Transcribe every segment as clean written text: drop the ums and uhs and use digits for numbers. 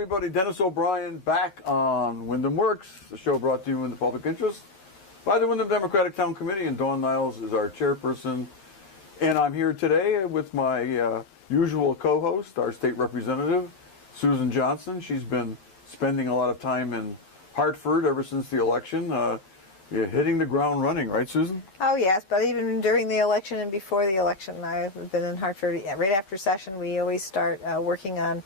everybody. Dennis O'Brien back on Windham Works, the show brought to you in the public interest by the Windham Democratic Town Committee, and Dawn Niles is our chairperson. And I'm here today with my usual co-host, our state representative, Susan Johnson. She's been spending a lot of time in Hartford ever since the election, hitting the ground running, right, Susan? Oh, yes, but even during the election and before the election, I've been in Hartford. Right after session, we always start working on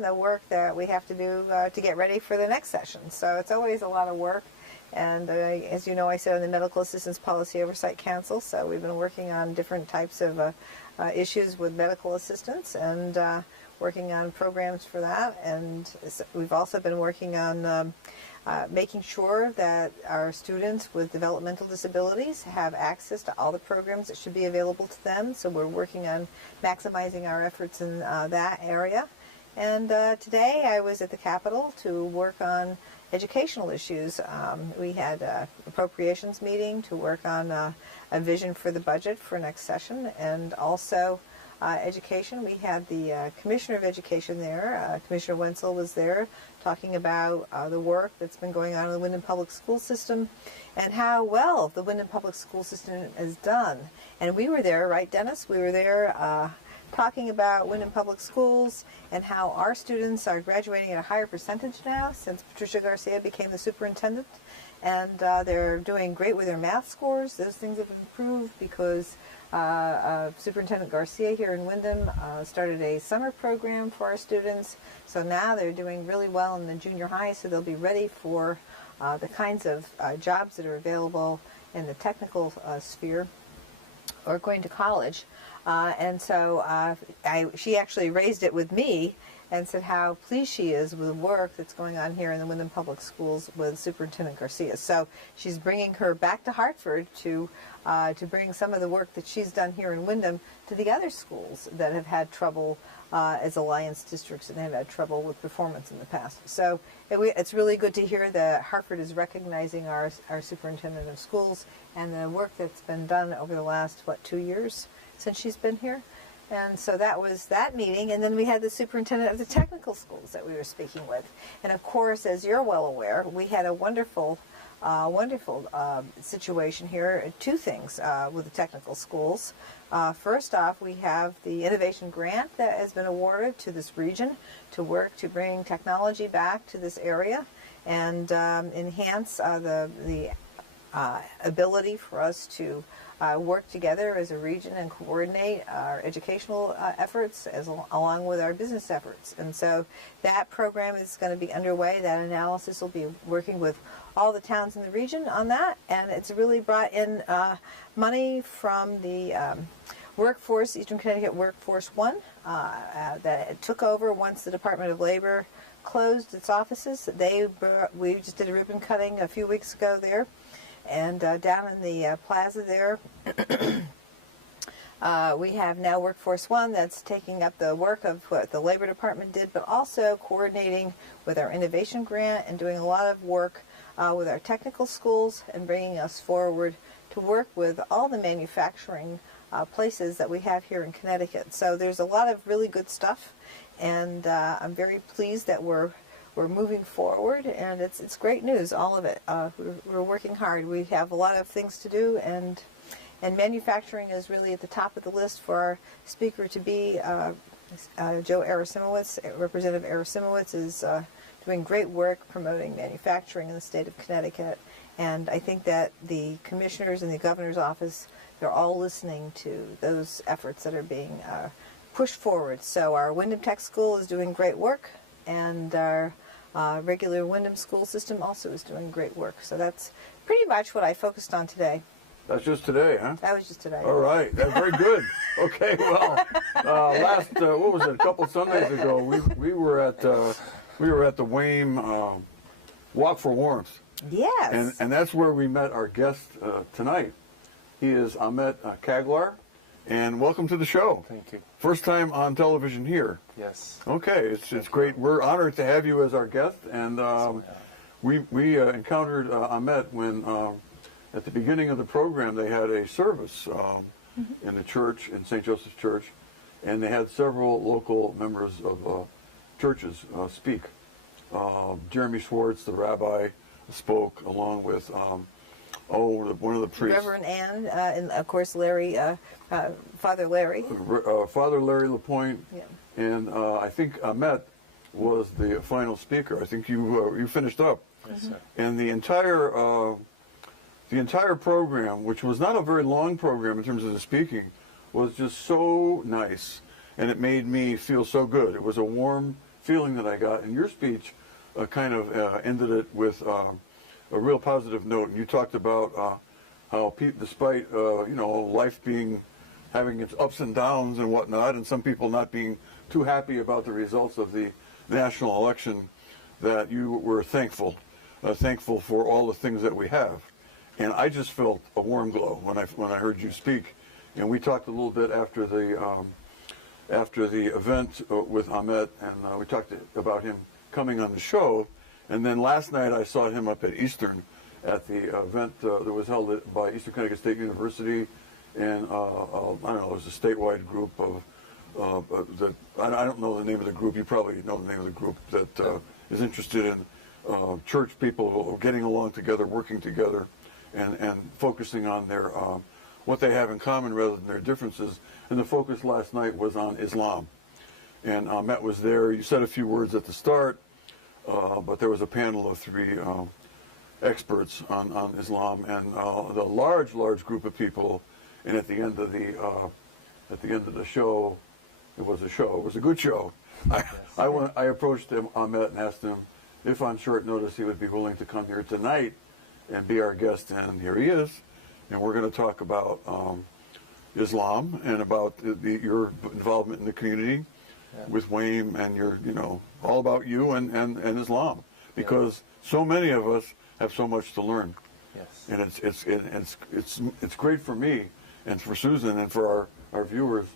the work that we have to do to get ready for the next session. So it's always a lot of work. And as you know, I sit on the Medical Assistance Policy Oversight Council, so we've been working on different types of issues with medical assistance and working on programs for that. And we've also been working on making sure that our students with developmental disabilities have access to all the programs that should be available to them. So we're working on maximizing our efforts in that area. And today I was at the Capitol to work on educational issues. We had an appropriations meeting to work on a vision for the budget for next session, and also education. We had the Commissioner of Education there. Commissioner Wenzel was there talking about the work that's been going on in the Windham Public School System and how well the Windham Public School System is done. And we were there, right, Dennis? We were there talking about Windham Public Schools and how our students are graduating at a higher percentage now since Patricia Garcia became the superintendent. And they're doing great with their math scores. Those things have improved because Superintendent Garcia here in Windham started a summer program for our students. So now they're doing really well in the junior high, so they'll be ready for the kinds of jobs that are available in the technical sphere or going to college. And so she actually raised it with me and said how pleased she is with the work that's going on here in the Windham Public Schools with Superintendent Garcia. So she's bringing her back to Hartford to bring some of the work that she's done here in Windham to the other schools that have had trouble as alliance districts and have had trouble with performance in the past. So it's really good to hear that Hartford is recognizing our superintendent of schools and the work that's been done over the last, 2 years since she's been here. And so that was that meeting, and then we had the superintendent of the technical schools that we were speaking with. And of course, as you're well aware, we had a wonderful situation here. Two things with the technical schools. First off, we have the innovation grant that has been awarded to this region to work to bring technology back to this area and enhance the ability for us to work together as a region and coordinate our educational efforts along with our business efforts. And so that program is going to be underway. That analysis will be working with all the towns in the region on that, and it's really brought in money from the Workforce, Eastern Connecticut Workforce One, that it took over once the Department of Labor closed its offices. We just did a ribbon cutting a few weeks ago there. And down in the plaza there, we have now Workforce One that's taking up the work of what the Labor Department did, but also coordinating with our innovation grant and doing a lot of work with our technical schools and bringing us forward to work with all the manufacturing places that we have here in Connecticut. So there's a lot of really good stuff, and I'm very pleased that we're moving forward, and it's great news, all of it. We're working hard. We have a lot of things to do, and manufacturing is really at the top of the list for our speaker to be. Joe Arasimowicz, Representative Arasimowicz, is doing great work promoting manufacturing in the state of Connecticut, and I think that the commissioners in the governor's office, they're all listening to those efforts that are being pushed forward. So our Windham Tech School is doing great work, and our regular Windham school system also is doing great work. So that's pretty much what I focused on today. That's just today, huh? That was just today. All right. That's very good. Okay, well, what was it, a couple of Sundays ago, we were at the Wayne Walk for Warmth. Yes. And that's where we met our guest tonight. He is Ahmet Kaglar. And welcome to the show. Thank you. First time on television here. Yes. Okay, it's great. We're honored to have you as our guest. And we encountered Ahmet when at the beginning of the program they had a service in the church, in St. Joseph's Church, and they had several local members of churches speak. Jeremy Schwartz, the rabbi, spoke along with one of the priests. Reverend Ann, and of course Larry, Father Larry. Father Larry LaPointe, Yeah. and I think Ahmet was the final speaker. I think you finished up. Yes, sir. And the entire program, which was not a very long program in terms of the speaking, was just so nice, and it made me feel so good. It was a warm feeling that I got, and your speech kind of ended it with a real positive note. And you talked about how despite life having its ups and downs and whatnot, and some people not being too happy about the results of the national election, that you were thankful for all the things that we have. And I just felt a warm glow when I heard you speak. And we talked a little bit after the event with Ahmet, and we talked about him coming on the show. And then last night I saw him up at Eastern at the event that was held by Eastern Connecticut State University, and I don't know, it was a statewide group of I don't know the name of the group. You probably know the name of the group that is interested in church people getting along together, working together, and focusing on their what they have in common rather than their differences. And the focus last night was on Islam. And Ahmet was there. You said a few words at the start, but there was a panel of three experts on Islam, and the large group of people. And at the end of the show, it was a show. It was a good show. I approached him, Ahmet, and asked him if on short notice he would be willing to come here tonight and be our guest, and here he is. And we're going to talk about Islam and about your involvement in the community with Wayne, and all about you and Islam, because so many of us have so much to learn. Yes. And it's great for me and for Susan and for our viewers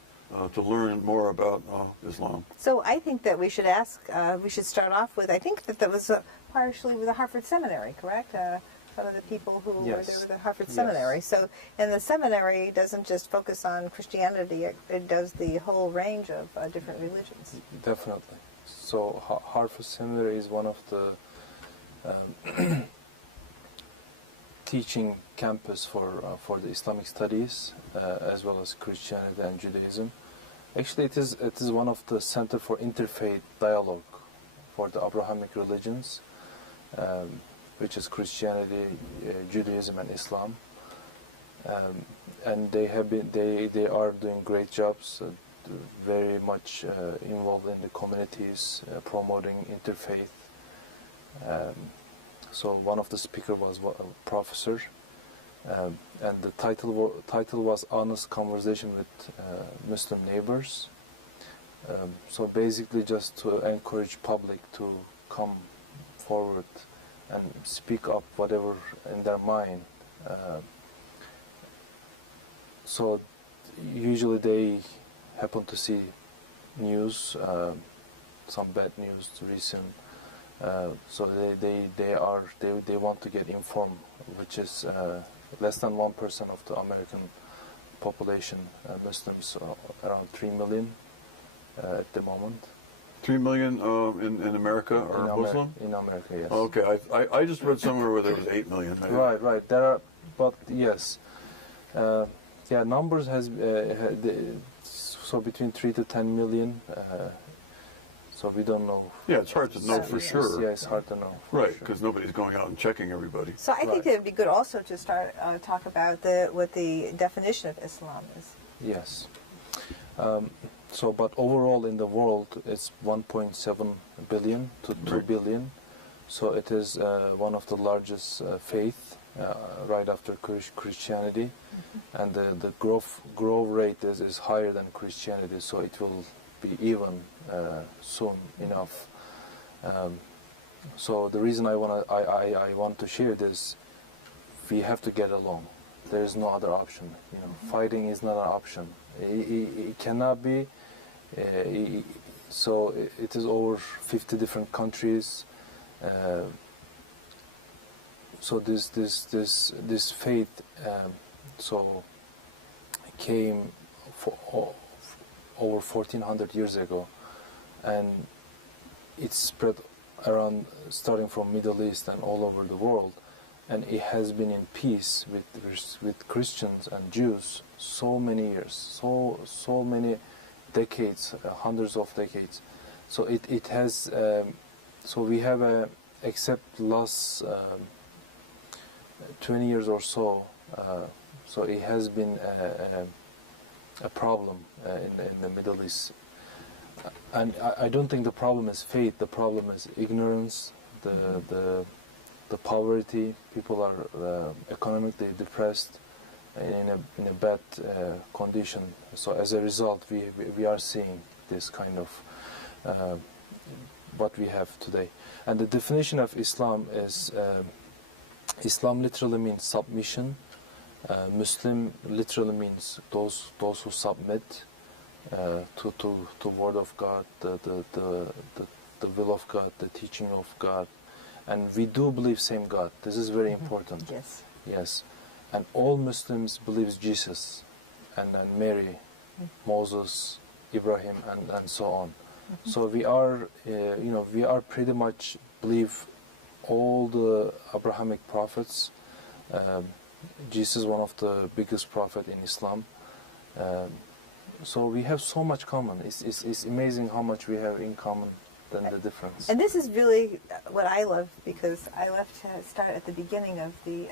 to learn more about Islam. So I think that we should start off with, I think that was partially with the Hartford Seminary, correct? Some of the people who were there with the Hartford Seminary. So, and the seminary doesn't just focus on Christianity, it does the whole range of different religions. Definitely. So Hartford Seminary is one of the teaching campus for the Islamic studies as well as Christianity and Judaism. Actually, it is one of the center for interfaith dialogue for the Abrahamic religions, which is Christianity, Judaism, and Islam. And they are doing great jobs, very much involved in the communities, promoting interfaith. So one of the speakers was a professor, and the title was Honest Conversation with Muslim Neighbors. So basically just to encourage public to come forward and speak up whatever in their mind. So usually they happen to see news, some bad news recent. So they want to get informed, which is less than 1% of the American population, Muslims, around 3 million at the moment. 3 million in America are Muslim? In America, yes. Okay, I just read somewhere where there was 8 million. Right. There are, but yes, numbers has so between 3 to 10 million. So we don't know. Yeah, it's hard to know for sure. Yeah, it's hard to know. Right, because nobody's going out and checking everybody. So I think it would be good also to start talk about what the definition of Islam is. Yes. So, but overall in the world, it's 1.7 billion to 2 billion. So it is one of the largest faith, right after Christianity, and the growth rate is higher than Christianity. So it will be even soon enough. So the reason I want to share this, we have to get along. There is no other option. Fighting is not an option. It cannot be. So it is over 50 different countries. So this faith so came for over 1400 years ago, and it spread around, starting from Middle East and all over the world, and it has been in peace with Christians and Jews so many years, so many decades, hundreds of decades. So it has. So we have except last 20 years or so. So it has been a problem in the Middle East. And I don't think the problem is faith. The problem is ignorance, the poverty. People are economically depressed, in a bad condition. So as a result, we are seeing this kind of what we have today. And the definition of Islam is Islam literally means submission. Muslim literally means those who submit to word of God, the will of God, the teaching of God, and we do believe same God. This is very important. Yes. Yes, and all Muslims believes Jesus, and Mary, Moses, Ibrahim, and so on. So we are, we are pretty much believe all the Abrahamic prophets. Jesus is one of the biggest prophet in Islam. So we have so much common. It's amazing how much we have in common than the difference. And this is really what I love, because I love to start at the beginning of the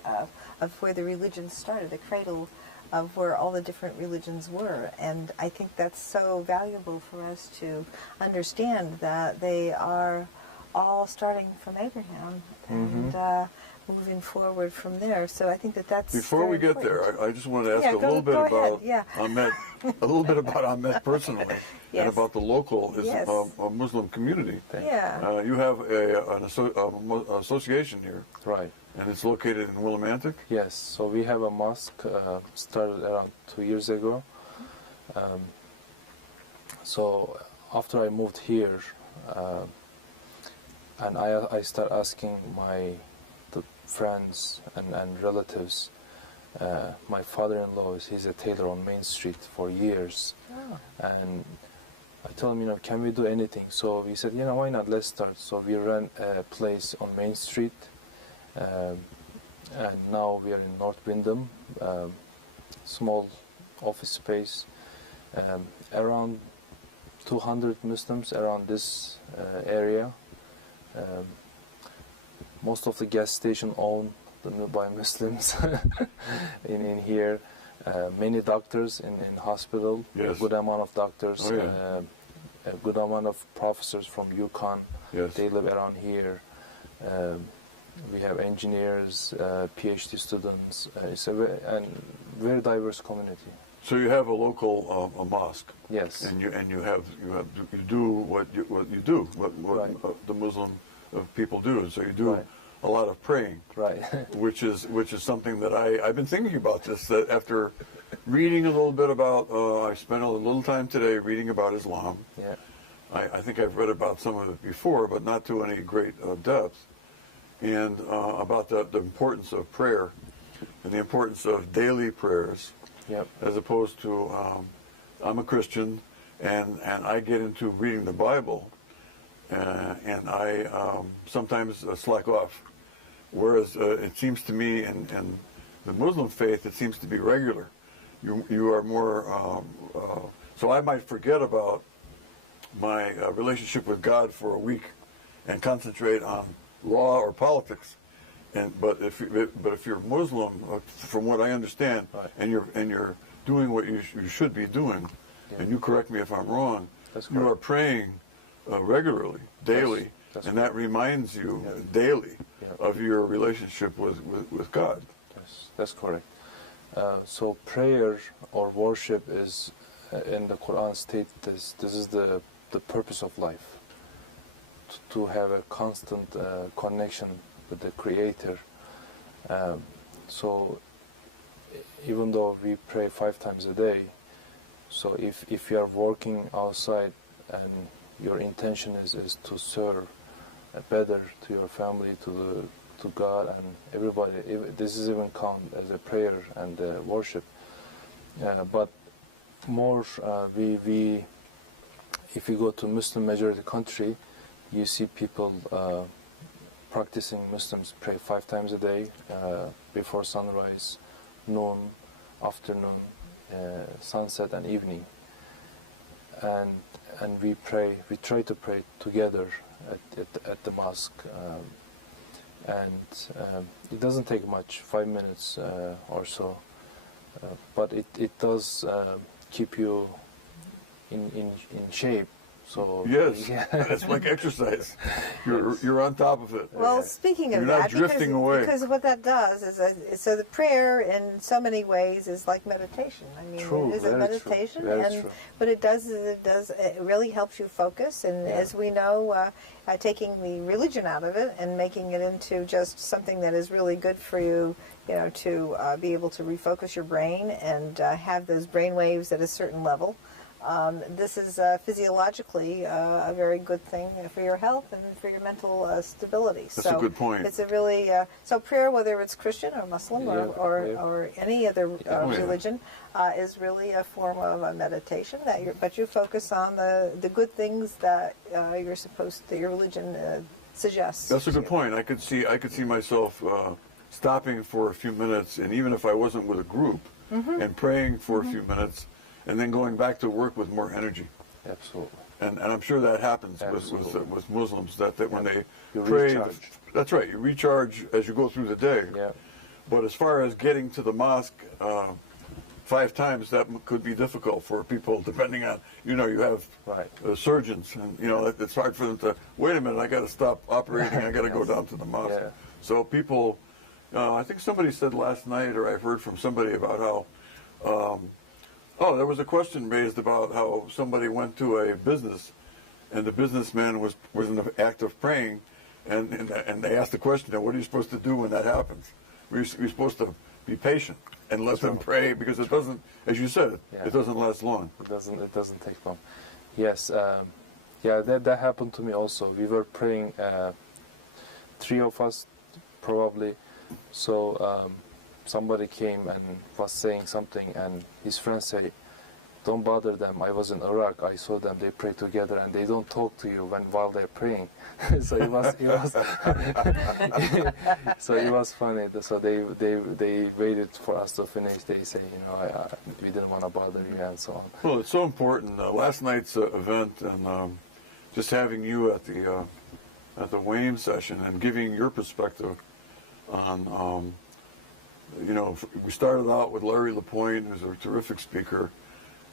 of where the religions started, the cradle of where all the different religions were. And I think that's so valuable for us to understand that they are all starting from Abraham and moving forward from there. So I think that's Before we get there, I just want to ask a little bit about Ahmet, a little bit about Ahmet personally, and about the local a Muslim community. Yeah. You have an association here, Right. and it's located in Willimantic. Yes, so we have a mosque started around 2 years ago. So after I moved here, and I start asking the friends and relatives. My father-in-law, he's a tailor on Main Street for years. Oh. And I told him, can we do anything? So he said, why not, let's start. So we ran a place on Main Street, and now we are in North Windham, small office space, around 200 Muslims around this area. Most of the gas station owned by Muslims in here. Many doctors in hospital. Yes. A good amount of doctors. Oh, yeah. A good amount of professors from UConn. Yes. They live around here. We have engineers, PhD students. It's a very diverse community. So you have a local a mosque. Yes. And you do what you do, what Right. the Muslim people do. So you do a lot of praying. Right. which is something that I've been thinking about this, that after reading a little bit about, I spent a little time today reading about Islam. Yeah. I think I've read about some of it before, but not to any great depth, and about the importance of prayer and the importance of daily prayers. Yep. As opposed to, I'm a Christian, and I get into reading the Bible, and I sometimes slack off. Whereas it seems to me, in the Muslim faith, it seems to be regular. You are more, so I might forget about my relationship with God for a week and concentrate on law or politics. But if you're Muslim, from what I understand, and you're doing what you should be doing, and you correct me if I'm wrong, you are praying regularly, daily, and that reminds you daily of your relationship with God. Yes, that's correct. So prayer or worship is, in the Quran states this is the purpose of life, to have a constant connection with the Creator. So even though we pray 5 times a day, so if you are working outside and your intention is to serve better to your family, to God and everybody, this is even count as a prayer and worship. But more, if you go to Muslim majority country, you see people practicing. Muslims pray 5 times a day, before sunrise, noon, afternoon, sunset, and evening. And we pray. We try to pray together at the mosque, and it doesn't take much, 5 minutes or so, but it does keep you in shape. So Yes, yeah. it's like exercise. You're on top of it. Well, speaking of You're that, not drifting away. because what that does is, so the prayer in so many ways is like meditation. I mean, True, it is a very meditation, true, very and true. what it does is it really helps you focus. And Yeah. as we know, taking the religion out of it and making it into just something that is really good for you, you know, to be able to refocus your brain and have those brain waves at a certain level. This is physiologically a very good thing for your health and for your mental stability. That's a good point. It's a really so prayer, whether it's Christian or Muslim Yeah. or any other Yeah. religion, is really a form of a meditation. But you focus on the good things that that your religion suggests. That's a good point. I could see myself stopping for a few minutes, and even if I wasn't with a group, and praying for a few minutes, and then going back to work with more energy. Absolutely. And I'm sure that happens Absolutely. with Muslims, that when they You pray, recharge. that's right, you recharge as you go through the day. Yeah. But as far as getting to the mosque 5 times, that could be difficult for people, depending on, you have Right. surgeons, and it's hard for them to, wait a minute, I got to stop operating, I got to go down to the mosque. Yeah. So people, I think somebody said last night, or I've heard from somebody about how, there was a question raised about how somebody went to a business, and the businessman was in the act of praying, and they asked the question, what are you supposed to do when that happens? We're supposed to be patient and let them pray, because it doesn't, as you said, Yeah. it doesn't last long. It doesn't take long. Yes. That happened to me also. We were praying, 3 of us probably. So somebody came and was saying something, and his friends say, "Don't bother them. I was in Iraq. I saw them. They pray together, and they don't talk to you while they're praying." So it was so it was funny. So they waited for us to finish. They say, we didn't want to bother you, and so on. Well, it's so important. Last night's event, and just having you at the Wayne session and giving your perspective on, we started out with Larry LaPointe, who's a terrific speaker,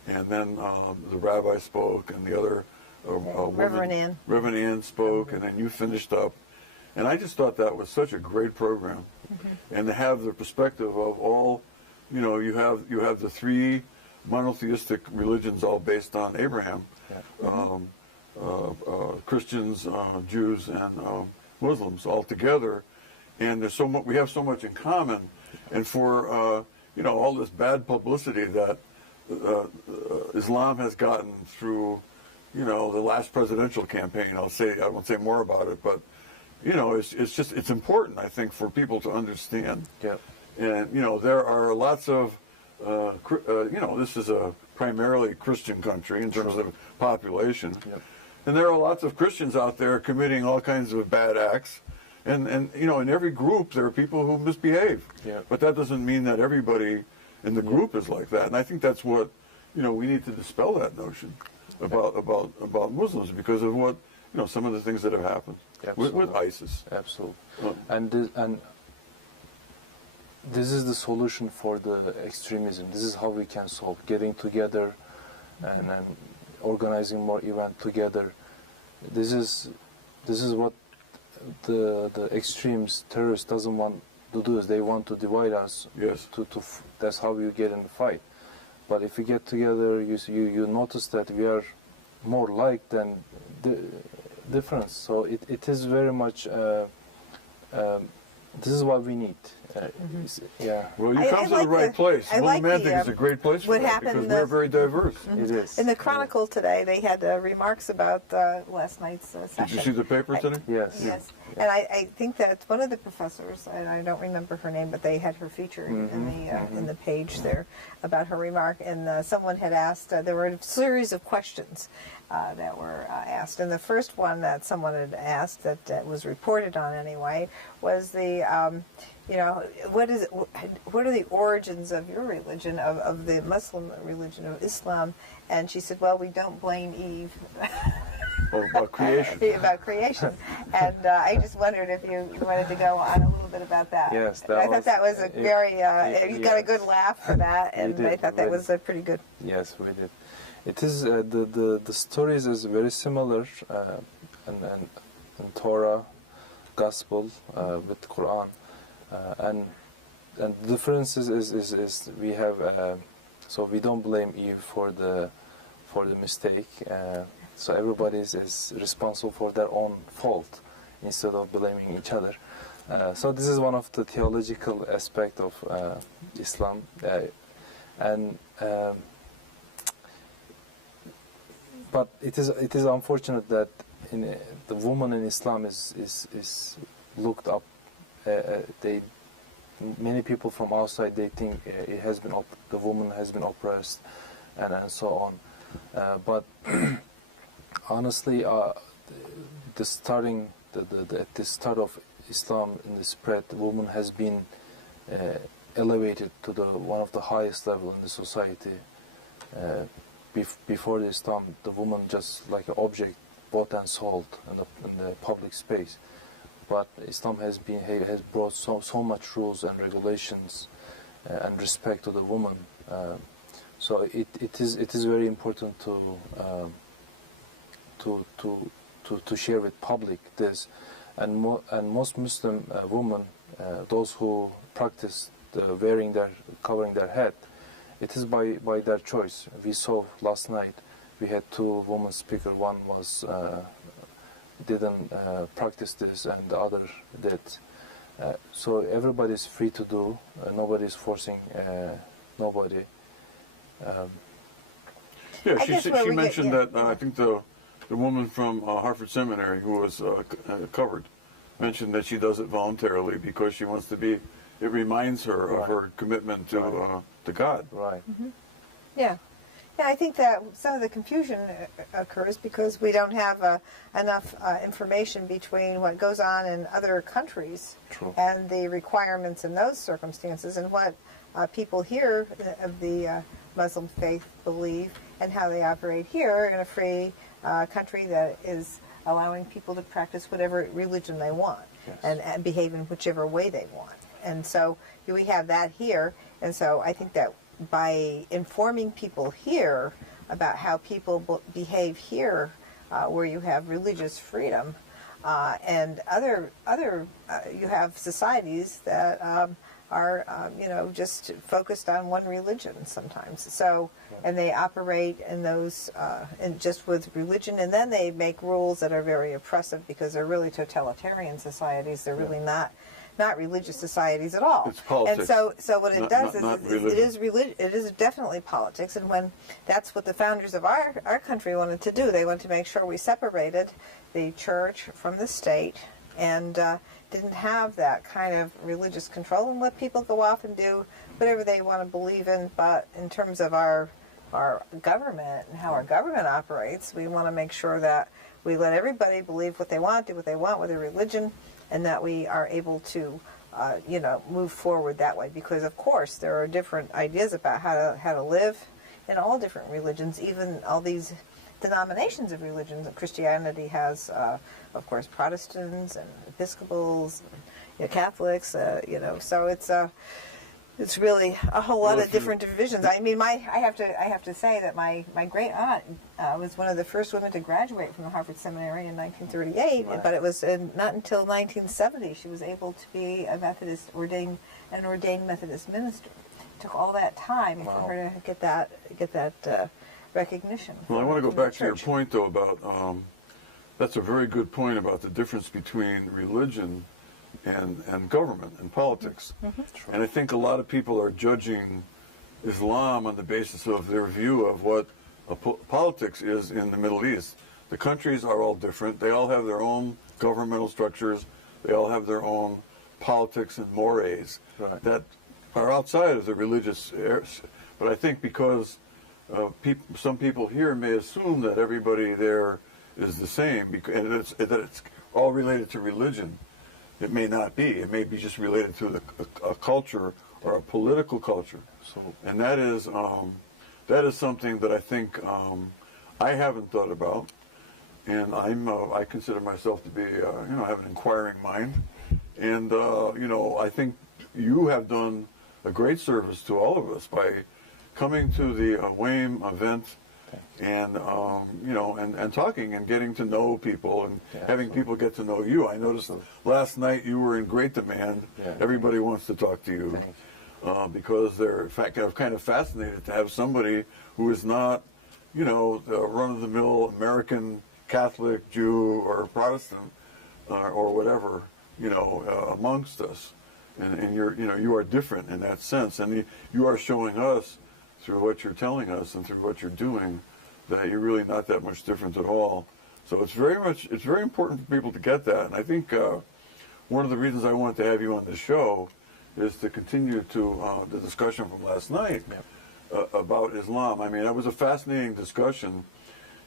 and then the rabbi spoke, and the other Reverend Ann. Reverend Ann spoke, and then you finished up. And I just thought that was such a great program. And to have the perspective of all, you have the 3 monotheistic religions all based on Abraham, Christians, Jews, and Muslims all together. And there's we have so much in common. And for all this bad publicity that Islam has gotten through, the last presidential campaign, I won't say more about it, but it's important, I think, for people to understand. Yeah. And there are lots of this is a primarily Christian country in terms of population, and there are lots of Christians out there committing all kinds of bad acts. And in every group there are people who misbehave, but that doesn't mean that everybody in the group is like that. And I think that's what we need to dispel that notion about Muslims, because of what some of the things that have happened with ISIS. Absolutely. And this is the solution for the extremism. This is how we can solve: getting together and organizing more events together. This is what the extremes, terrorists doesn't want to do. Is they want to divide us. Yes. That's how you get in the fight. But if we get together, you notice that we are more like than difference. So it is very much. This is what we need, Yeah, Well, you I come to the like right place. I like William the, is a great place for what that happened because we're very diverse. it is. in the Chronicle today. They had remarks about last night's session. Did you see the paper today? Yes. Yes, and I think that one of the professors, and I don't remember her name, but they had her featured in the page there about her remark. And someone had asked, there were a series of questions that were asked, and the first one that someone had asked that was reported on anyway was the, what are the origins of your religion, of the Muslim religion of Islam? And she said, well, we don't blame Eve. Oh, about creation. About creation. And I just wondered if you wanted to go on a little bit about that. Yes, I thought that was a very, you got a good laugh for that, and I thought that was pretty good. Yes, we did. It is the stories is very similar in Torah, Gospel with Quran, and the difference is we have so we don't blame Eve for the mistake. So everybody is responsible for their own fault instead of blaming each other. So this is one of the theological aspect of Islam, but it is unfortunate that the woman in Islam is looked up. Many people from outside, they think the woman has been oppressed and so on. But honestly, at the start of Islam in the spread, the woman has been elevated to one of the highest level in the society. Before the Islam, the woman just like an object bought and sold in the public space. But Islam has brought so much rules and regulations and respect to the woman. So it is very important to share with public this, and most Muslim women, those who practice covering their head, it is by their choice. We saw last night we had two women speakers. One was didn't practice this, and the other did. So everybody is free to do. Nobody is forcing nobody. Yeah, she mentioned that I think the woman from Harvard Seminary who was covered mentioned that she does it voluntarily because she wants to be. It reminds her of her commitment to God. Right. Mm-hmm. Yeah. Yeah, I think that some of the confusion occurs because we don't have enough information between what goes on in other countries and the requirements in those circumstances and what people here of the Muslim faith believe and how they operate here in a free country that is allowing people to practice whatever religion they want and behave in whichever way they want. And so we have that here, and so I think that by informing people here about how people behave here, where you have religious freedom, and other you have societies that are just focused on one religion sometimes. So and they operate in those and just with religion, and then they make rules that are very oppressive because they're really totalitarian societies. They're really not religious societies at all. It's politics. And so what it does is religion. it is religion. It is definitely politics. And when that's what the founders of our country wanted to do, they wanted to make sure we separated the church from the state and didn't have that kind of religious control and let people go off and do whatever they want to believe in. But in terms of our government and how our government operates, we want to make sure that we let everybody believe what they want, do what they want with their religion, and that we are able to, move forward that way. Because of course there are different ideas about how to live in all different religions, even all these denominations of religions. Christianity has, of course, Protestants and Episcopals, and, Catholics. So it's really a whole lot of different divisions. I mean, I have to say that my great aunt was one of the first women to graduate from the Harvard Seminary in 1938, but it was not until 1970 she was able to be a ordained Methodist minister. It took all that time for her to get that recognition. Well, I want to go back to your point though about that's a very good point about the difference between religion and government and politics. And I think a lot of people are judging Islam on the basis of their view of what politics is in the Middle East. The countries are all different. They all have their own governmental structures. They all have their own politics and mores that are outside of the religious areas. But I think because some people here may assume that everybody there is the same, and that it's all related to religion. It may not be. It may be just related to a culture or a political culture. And that is something that I think I haven't thought about. And I consider myself to be, have an inquiring mind. And, I think you have done a great service to all of us by coming to the WAME event and, and talking and getting to know people and having people get to know you. I noticed last night you were in great demand. Everybody wants to talk to you because they're kind of fascinated to have somebody who is not, the run-of-the-mill American Catholic, Jew, or Protestant, or whatever, amongst us. And you are different in that sense. And you are showing us through what you're telling us and through what you're doing that you're really not that much different at all. So it's very important for people to get that. And I think one of the reasons I wanted to have you on the show is to continue to the discussion from last night about Islam. I mean, that was a fascinating discussion,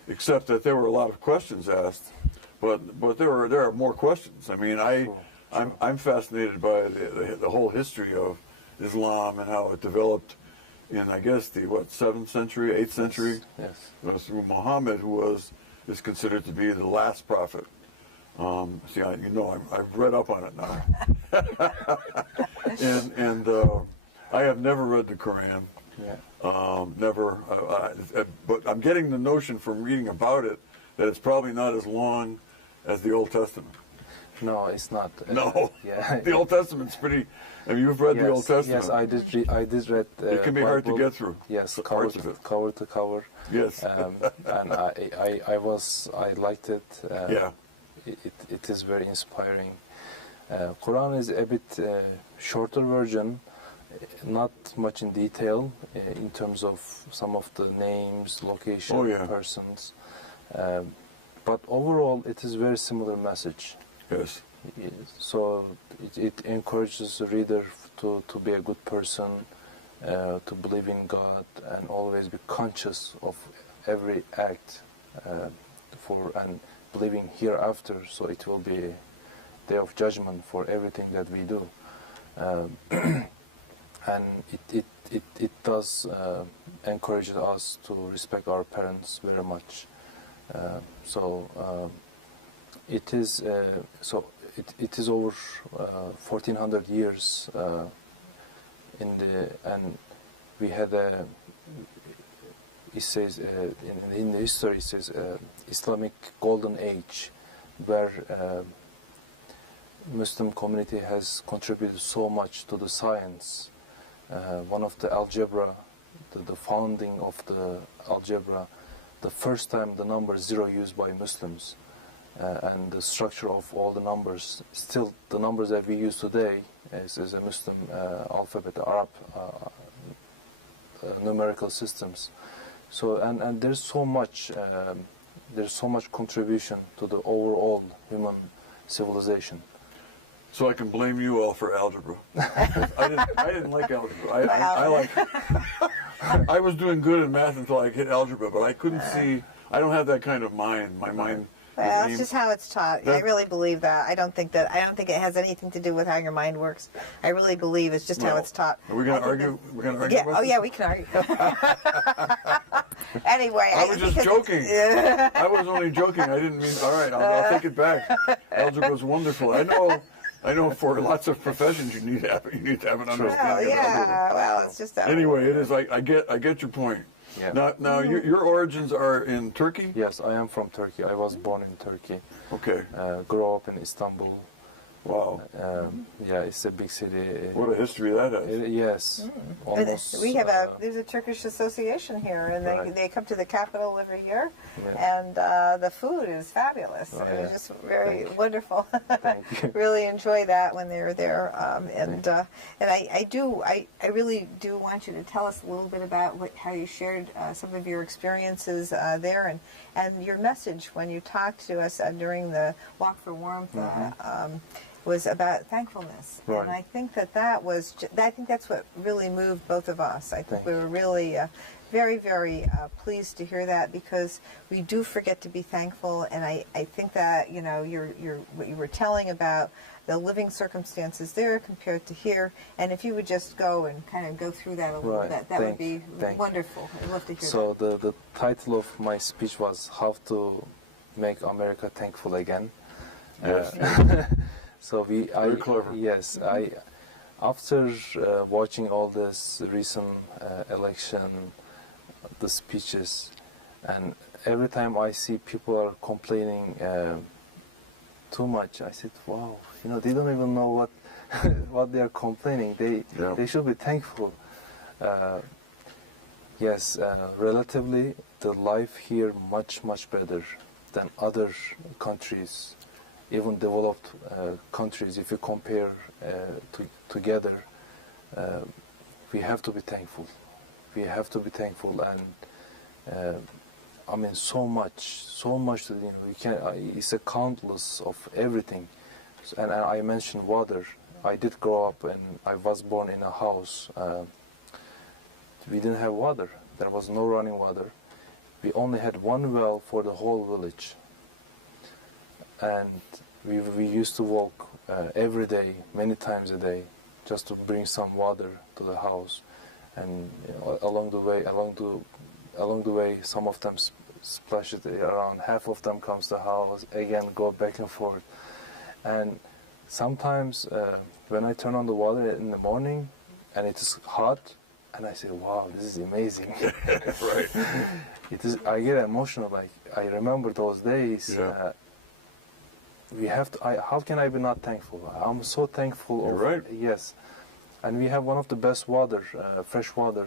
except that there were a lot of questions asked, but there are more questions. I mean, I'm fascinated by the whole history of Islam and how it developed in, I guess, the 7th century, 8th century, through Muhammad, who is considered to be the last prophet. I've read up on it now, and I have never read the Quran. Never, but I'm getting the notion from reading about it that it's probably not as long as the Old Testament. No, it's not. No, the Old Testement's pretty. I mean, you've read the Old Testament. Yes, I did read. It can be hard to get through. Yes, cover to cover. Yes, and I liked it. It is very inspiring. Quran is a bit shorter version. Not much in detail in terms of some of the names, location, persons, but overall it is very similar message. Yes. So it encourages the reader to be a good person, to believe in God, and always be conscious of every act and believing hereafter. So it will be a day of judgment for everything that we do. And it does encourage us to respect our parents very much. It is over 1400 years and we had it says in the history, it says Islamic golden age, where Muslim community has contributed so much to the science. One of the algebra, the founding of the algebra, the first time the number 0 used by Muslims, and the structure of all the numbers, still the numbers that we use today is a Muslim alphabet, Arab numerical systems. So and there's so much contribution to the overall human civilization. So I can blame you all for algebra. I didn't like algebra. I was doing good in math until I hit algebra, but I couldn't see. I don't have that kind of mind. My mind. Well, it's just how it's taught. I really believe that. I don't think it has anything to do with how your mind works. I really believe it's just how it's taught. Are we going to argue? We're going to argue. Yeah. Oh yeah, we can argue. Anyway, I was just joking. I was only joking. I didn't mean. All right, I'll take it back. Algebra is wonderful. I know for lots of professions you need to have an understanding. Well, it's just that. Anyway, it is. I get your point. Yeah. Now your origins are in Turkey? Yes, I am from Turkey. I was born in Turkey. Okay. Grew up in Istanbul. Wow. Yeah, it's a big city. What a history that has. Yes, almost. We have there's a Turkish association here, and Right. they come to the capital every year, Yeah. and the food is fabulous. Oh, It was yeah. just very wonderful. Thank you. Really enjoy that when they're there, and I really do want you to tell us a little bit about how you shared some of your experiences there, and your message when you talked to us during the Walk for Warmth. Was about thankfulness, Right. and I think that was I think that's what really moved both of us. I think Thank we were really very, very pleased to hear that, because we do forget to be thankful, and I think that what you were telling about the living circumstances there compared to here, and if you would just go and kind of go through that a little Right. bit, that would be Thank you. wonderful. I'd love to hear So that. the title of my speech was "How to Make America Thankful Again." Yes. So Very clever. Yes, after watching all this recent election, the speeches, and every time I see people are complaining too much, I said, "Wow, they don't even know what what they are complaining. They should be thankful." Yes, relatively, the life here much better than other countries. Even developed countries, if you compare together, we have to be thankful. We have to be thankful, and I mean, so much. We can. It's a countless of everything. And I mentioned water. I did grow up, and I was born in a house. We didn't have water. There was no running water. We only had one well for the whole village. And we used to walk every day, many times a day, just to bring some water to the house. And along the way, some of them splash it around. Half of them comes to the house again, go back and forth. And sometimes when I turn on the water in the morning, and it is hot, and I say, "Wow, this is amazing." Right. It is. I get emotional. Like, I remember those days. Yeah. We have to. How can I be not thankful? I'm so thankful. You're right. Yes, and we have one of the best water, fresh water.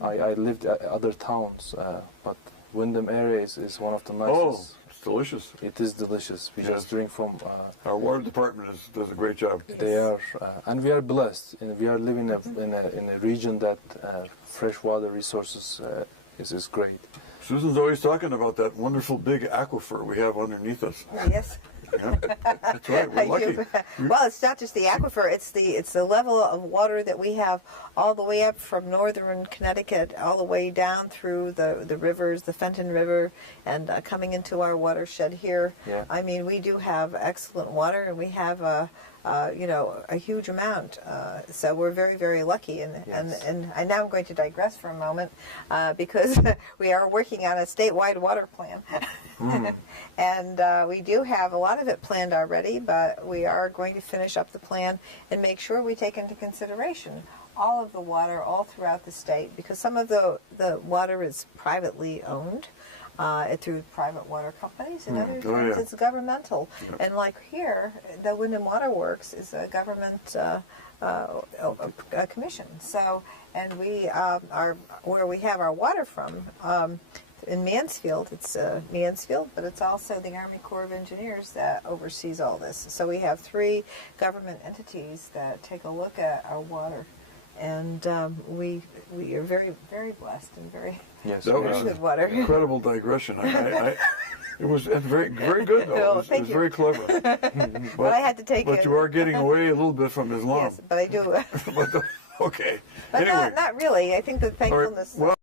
I lived at other towns, but Windham area is one of the nicest. Oh, it's delicious. It is delicious. We Yes. just drink from. Our water department does a great job. They are, and we are blessed. And we are living in a region that fresh water resources is great. Susan's always talking about that wonderful big aquifer we have underneath us. Yes. Yeah. That's right. We're I lucky. do. Well, it's not just the aquifer; it's the level of water that we have all the way up from northern Connecticut, all the way down through the rivers, the Fenton River, and coming into our watershed here. Yeah. I mean, we do have excellent water, and we have a huge amount. So we're very, very lucky. And now I'm going to digress for a moment because we are working on a statewide water plan. And we do have a lot of it planned already, but we are going to finish up the plan and make sure we take into consideration all of the water all throughout the state, because some of the water is privately owned through private water companies, and other times it's governmental. And like here, the Windham Water Works is a government commission. So, and we are where we have our water from. In Mansfield, it's Mansfield, but it's also the Army Corps of Engineers that oversees all this. So we have 3 government entities that take a look at our water, and we are very, very blessed and very, Yes, That was good water. incredible digression. It was very, very good, though. No, it was thank you. very clever. But I had to take But it. you are getting away a little bit from Islam. Yes, but I do. Okay. But Anyway. not really. I think that All right. thankfulness. Well,